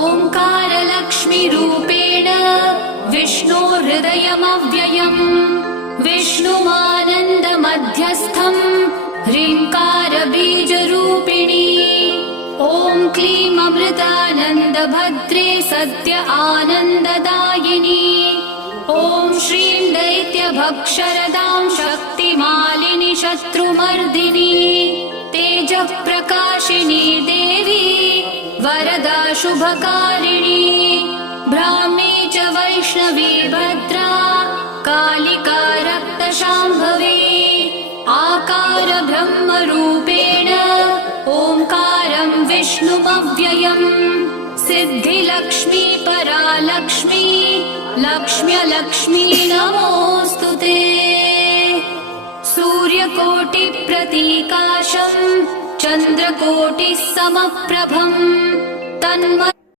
ओङ्कारलक्ष्मीरूपेण विष्णोर्हृदयमव्ययम् विष्णुमानन्दमध्यस्थम् ह्रीङ्कारबीजरूपिणी ॐ क्लीं अमृतानन्दभद्रे सद्य आनन्ददायिनी ॐ श्रीं दैत्यभक्षरदां शक्तिमालिनि शत्रुमर्दिनी तेजःप्रकाशिनी देवी वरदा शुभकारिणी ब्राह्मी च वैष्णवी भद्रा कालिका रक्तशाम्भवी आकार ब्रह्मरूपेण ओङ्कारं विष्णुमव्ययम् सिद्धिलक्ष्मी परालक्ष्मी लक्ष्म्यलक्ष्मी नमोऽस्तु ते सूर्यकोटिप्रतीकाशम् चन्द्रकोटिः समप्रभम् तन्मध्यस्थमव्यक्तम्